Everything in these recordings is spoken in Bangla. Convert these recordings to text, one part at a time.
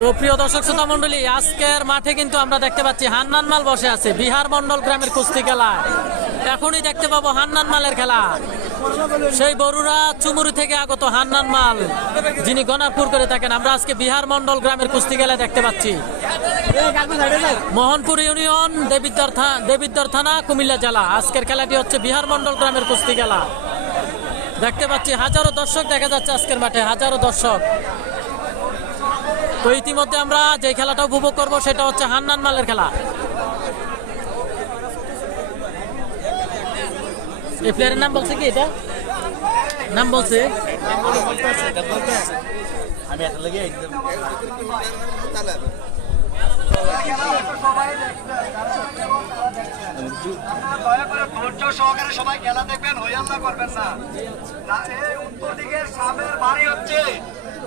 প্রিয় দর্শক শ্রোতা মন্ডলী আজকের মাঠে কিন্তু আমরা দেখতে পাচ্ছি হান্নান মাল বসে আছে, বিহার মন্ডল গ্রামের কুস্তি খেলা। এখনই দেখতে পাবো হান্নান মালের খেলা। সেই বরুরা চুমুরি থেকে আগত হান্নান মাল, যিনি গনারপুর করে থাকেন। আমরা আজকে বিহার মন্ডল গ্রামের কুস্তি খেলা দেখতে পাচ্ছি। মোহনপুর ইউনিয়ন, দেবিদ্বার থা- দেবিদ্বার থানা, কুমিল্লা জেলা। আজকের খেলাটি হচ্ছে বিহার মন্ডল গ্রামের কুস্তি খেলা। দেখতে পাচ্ছি হাজারো দর্শক দেখা যাচ্ছে আজকের মাঠে, হাজারো দর্শক। তো ইতিমধ্যে আমরা যে খেলাটা উপভোগ করব সেটা হচ্ছে হান্নান মালের খেলা। এই প্লেয়ারের নাম বলছে কি এটা? নাম বলছে? সবাই খেলা দেখবেন হইয়াল্লা করবেন না, এই উত্তর দিকের সামের বাড়ি হচ্ছে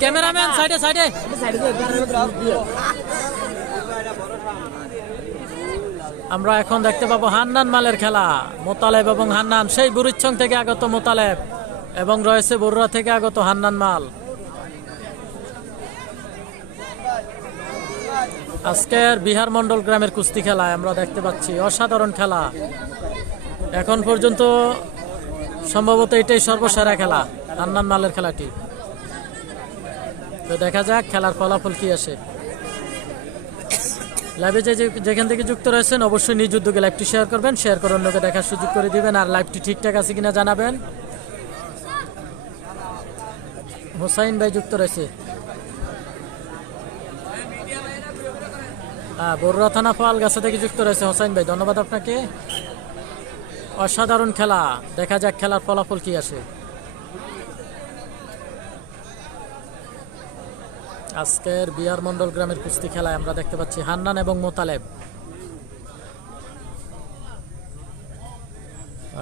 ক্যামেরাম্যান সাইডে সাইডে আমরা এখন দেখতে পাবো হান্নান মালের খেলা। মোতালেব এবং হান্নান, সেই বুরিচ্ছং থেকে আগত মোতালেব এবং রয়েছে বরুরা থেকে আগত হান্নান মাল। আজকের বিহার মন্ডল গ্রামের কুস্তি খেলায় আমরা দেখতে পাচ্ছি অসাধারণ খেলা। এখন পর্যন্ত সম্ভবত এটাই সর্বসেরা খেলা, হান্নান মালের খেলাটি। তো দেখা যাক খেলার ফলাফল কি আসে। লাইভে যে যেখান থেকে যুক্ত রয়েছেন, অবশ্যই নিজ উদ্যোগে লাইভটি শেয়ার করবেন শেয়ার করে অন্যকে দেখার সুযোগ করে দিবেন, আর লাইভটি ঠিকঠাক আছে কিনা জানাবেন। হোসাইন ভাই যুক্ত রয়েছে। হ্যাঁ বড়ুয়া থানা ফল গাছা থেকে যুক্ত রয়েছে হোসাইন ভাই, ধন্যবাদ আপনাকে। অসাধারণ খেলা, দেখা যাক খেলার ফলাফল কি আসে। আজকের বিহার মন্ডল গ্রামের কুস্তি খেলায় আমরা দেখতে পাচ্ছি হান্নান এবং মোতালেব।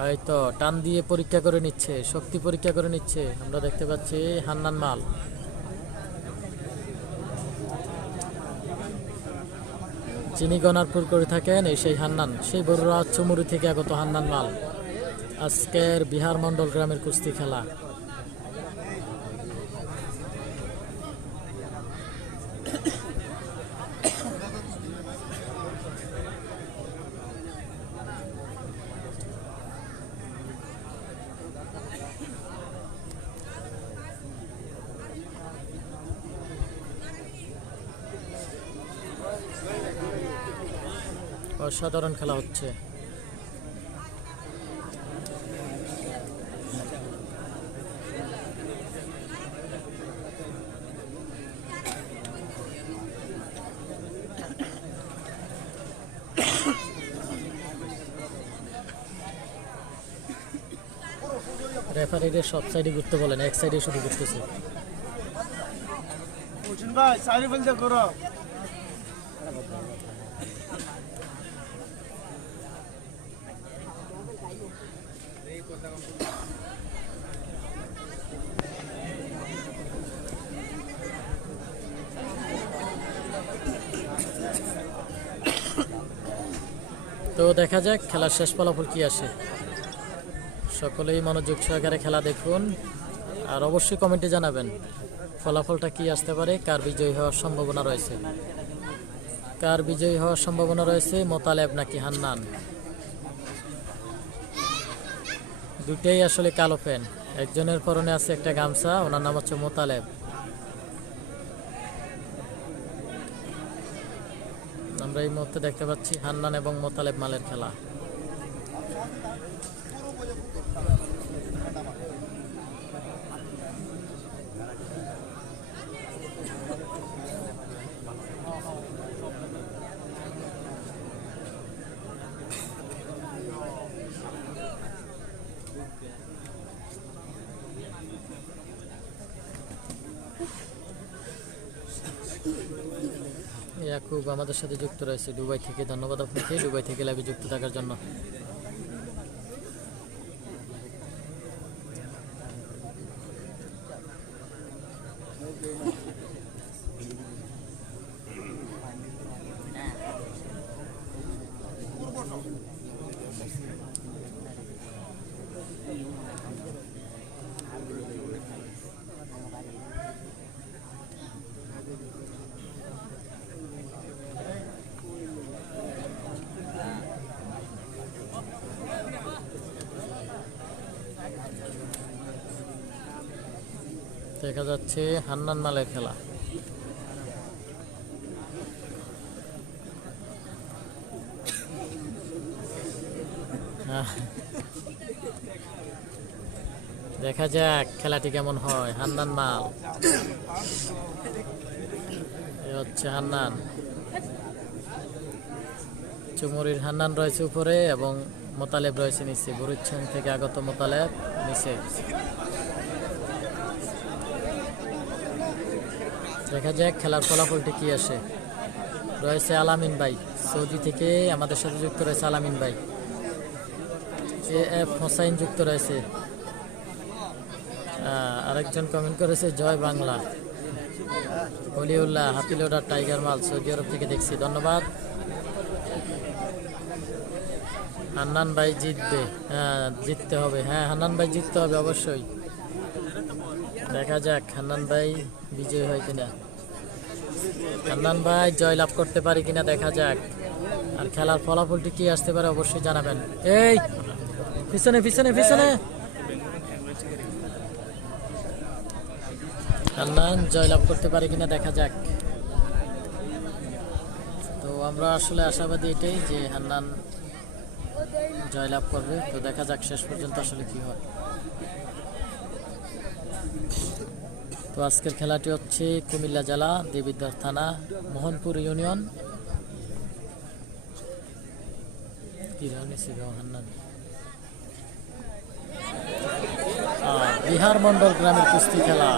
এই তো, টান দিয়ে পরীক্ষা করে নিচ্ছে, শক্তি পরীক্ষা করে নিচ্ছে। আমরা দেখতে পাচ্ছি হান্নান মাল। যিনি গনারপুর করে থাকেন, এই সেই হান্নান। সেই বড়ুয়া চুমুরি থেকে আগত হান্নান মাল। আজকের বিহার মন্ডল গ্রামের কুস্তি খেলা। অসাধারণ খেলা হচ্ছে। রেফারিদের সব সাইডে ঘুরতে বলেন এক সাইডে শুধু ঘুরতেছে। ভাই সাইড বলতে করো তো দেখা যাক খেলার শেষ ফলাফল কি আসে। সকলেই মনোযোগ সহকারে খেলা দেখুন। আর অবশ্যই কমেন্টে জানাবেন, ফলাফলটা কি আসতে পারে, কার বিজয়ী হওয়ার সম্ভাবনা রয়েছে। কার বিজয়ী হওয়ার সম্ভাবনা রয়েছে, মোতালেব নাকি হান্নান? দুটেই আসলে কালো ফ্যান একজনের পরনে আছে একটা গামছা, ওনার নাম হচ্ছে মোতালেব। আমরা এই মুহূর্তে দেখতে পাচ্ছি হান্নান এবং মোতালেব মালের খেলা এখন খুব আমাদের সাথে যুক্ত রয়েছে। দুবাই থেকে ধন্যবাদ আপনাকে। দুবাই থেকে লাইভে যুক্ত থাকার জন্য। দেখা যাচ্ছে হান্নান মালের খেলা। দেখা যাক খেলাটি কেমন হয়, হান্নান মাল। হচ্ছে হান্নান। চুমুরির হান্নান রয়েছে উপরে এবং মোতালেব রয়েছে নিচে। বুরুচ্ছং থেকে আগত মোতালেব নিচে। দেখা যাক খেলার ফলাফলটি কি আসে। রয়েছে আলামিন ভাই, সৌদি থেকে আমাদের সাথে যুক্ত রয়েছে আলামিন ভাই। এ এফ হোসাইন যুক্ত রয়েছে। আরেকজন কমেন্ট করেছে, জয় বাংলা। হলিউল্লাহ হাতিলোডার টাইগার মাল, সৌদি আরব থেকে দেখছি, ধন্যবাদ। হান্নান ভাই জিতবে হ্যাঁ জিততে হবে হ্যাঁ হান্নান ভাই জিততে হবে অবশ্যই। দেখা যাক, হান্নান ভাই বিজয় হয় কিনা। খান্নান ভাই জয়লাভ করতে পারি কিনা দেখা যাক। আর খেলার ফলাফলটি কি আসতে পারে অবশ্যই জানাবেন। এই, পিছনে পিছনে পিছনে। হান্নান জয়লাভ করতে পারি কিনা দেখা যাক। তো আমরা আসলে আশাবাদী এটাই যে হান্নান জয়লাভ করবে। তো দেখা যাক শেষ পর্যন্ত আসলে কি হয়। তো আজকের খেলাটি হচ্ছে কুমিল্লা জেলা দেবিদ্বার থানা মোহনপুর ইউনিয়ন। বিহার মন্ডল গ্রামের কুস্তি খেলা।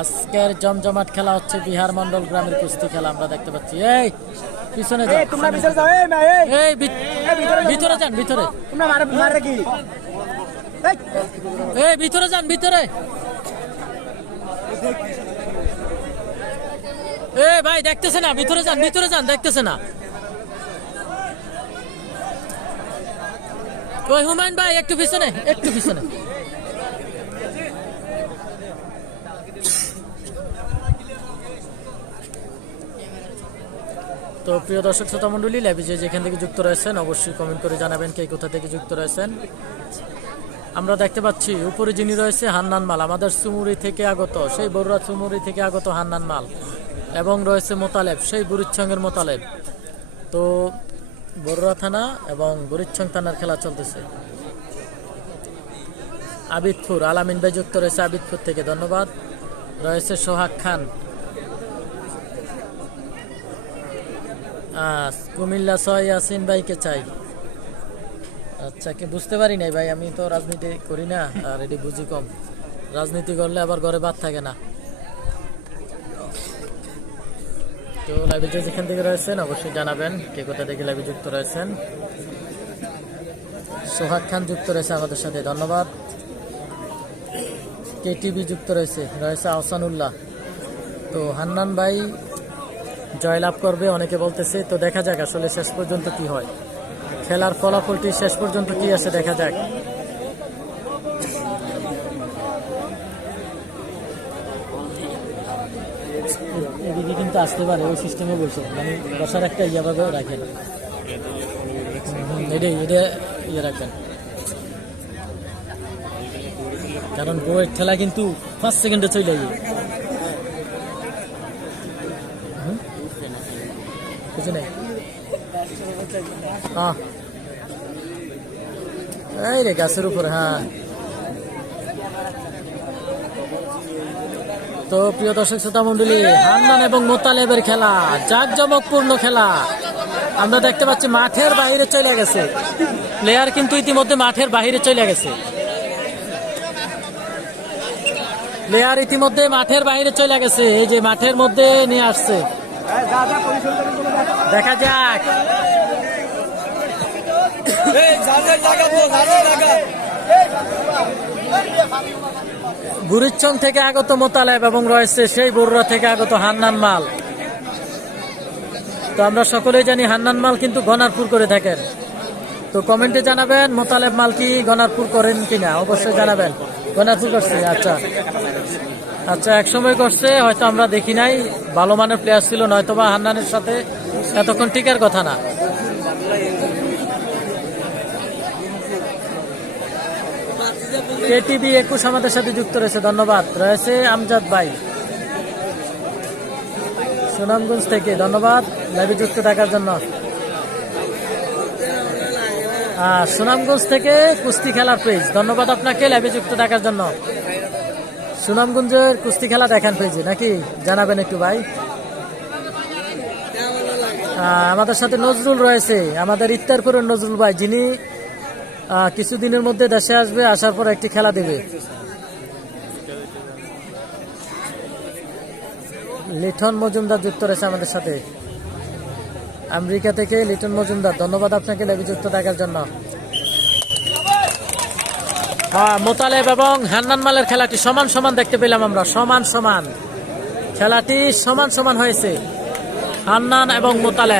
আজকের জমজমাট খেলা হচ্ছে বিহার মন্ডল গ্রামের কুস্তি খেলা আমরা দেখতে পাচ্ছি। এই পিছনে যাও, তোমরা পিছনে যাও। যাও এই এই। এই ভিতরে যান ভিতরে। তোমরা মারে মারে কি? এই, ভিতরে যান ভিতরে। এ ভাই দেখতেছে না ভিতরে যান ভিতরে যান দেখতেছে না। ওই হুমায়ুন ভাই একটু পিছনে একটু পিছনে। তো প্রিয় দর্শক শ্রোতা মন্ডলী লাইভে যে যেখান থেকে যুক্ত রয়েছেন অবশ্যই কমেন্ট করে জানাবেন কে কোথা থেকে যুক্ত রয়েছেন। আমরা দেখতে পাচ্ছি, উপরে যিনি রয়েছে হান্নান মাল, আমাদের চুমুরি থেকে আগত, সেই বড়ুয়া চুমুরি থেকে আগত হান্নান মাল, এবং রয়েছে মোতালেব, সেই বুরিচ্ছংয়ের মোতালেব। তো বড়ুয়া থানা এবং বুরিচ্ছং থানার খেলা চলতেছে। আবিদপুর, আলামিন ভাই যুক্ত রয়েছে আবিদপুর থেকে, ধন্যবাদ। রয়েছে সোহাগ খান। কুমিল্লা ছয়, ইয়াসিন ভাইকে চাই। আচ্ছা কি বুঝতে পারি নাই ভাই, আমি তো রাজনীতি করি না, আর এটি বুঝি কম। রাজনীতি করলে আবার ঘরে বাদ থাকে না। তো যে যেখান থেকে রয়েছেন, অবশ্যই জানাবেন কে কোথা থেকে লাইভে যুক্ত রয়েছেন। সোহাগ খান যুক্ত রয়েছে আমাদের সাথে, ধন্যবাদ। কে টিভি যুক্ত রয়েছে রয়েছে আহসানুল্লাহ। তো হান্নান ভাই, জয়লাভ করবে, অনেকে বলতেছে, তো দেখা যাক আসলে শেষ পর্যন্ত কি হয়। খেলার ফলাফলটি শেষ পর্যন্ত কি আছে দেখা যাক। এদিকে কিন্তু আসতে পারে ওই সিস্টেমে বলছে মানে বসার একটা ইয়েভাবে রাখেন এটাই এটা ইয়ে রাখবেন কারণ বইয়ের খেলা কিন্তু পাঁচ সেকেন্ডে চলে যায়। হুম? কিছু নেই। হ্যাঁ এই রে গাছের উপরে হ্যাঁ। তো প্রিয় দর্শক, শ্রোতা মন্ডলী হান্নান এবং মোতালেবের খেলা, জাঁকজমকপূর্ণ খেলা। আমরা দেখতে পাচ্ছি মাঠের বাইরে চলে গেছে। প্লেয়ার কিন্তু ইতিমধ্যে মাঠের বাইরে চলে গেছে। প্লেয়ার ইতিমধ্যে মাঠের বাইরে চলে গেছে। এই যে মাঠের মধ্যে নিয়ে আসছে। দেখা যাক। বুড়িচং থেকে আগত মোতালেব এবং রয়েছে সেই বড়ুয়া থেকে আগত হান্নান মাল। তো আমরা সকলেই জানি হান্নান মাল কিন্তু গনারপুর করে থাকেন। তো কমেন্টে জানাবেন, মোতালেব মাল কি গনারপুর করেন কিনা? অবশ্যই জানাবেন। গনারপুর করছে আচ্ছা। আচ্ছা এক সময় করছে, হয়তো আমরা দেখি নাই। ভালো মানের প্লেয়ার ছিল, নয়তোবা হান্নানের সাথে এতক্ষণ টিকার কথা না। কেটিভি একুশ আমাদের সাথে যুক্ত রয়েছে। ধন্যবাদ। রয়েছে আমজাদ ভাই। সুনামগঞ্জ থেকে। ধন্যবাদ। লাইভে যুক্ত থাকার জন্য। সুনামগঞ্জ থেকে কুস্তি খেলার পেজ ধন্যবাদ আপনাকে লাইভে যুক্ত থাকার জন্য। সুনামগঞ্জের কুস্তি খেলা দেখান পেজে নাকি? জানাবেন একটু ভাই। আমাদের সাথে নজরুল রয়েছে। আমাদের ইত্তারপুরের নজরুল ভাই, যিনি কিছুদিনের মধ্যে দেশে আসবে, আসার পর একটি খেলা দেবে। লিঠন মজুমদার যুক্ত রয়েছে আমাদের সাথে। আমেরিকা থেকে লিটন মজুমদার, ধন্যবাদ আপনাকে লেবি যুক্ত থাকার জন্য। হ্যাঁ মোতালেব এবং হান্নান মালের খেলাটি সমান সমান দেখতে পেলাম আমরা, সমান সমান। খেলাটি সমান সমান হয়েছে, হান্নান এবং মোতালেব।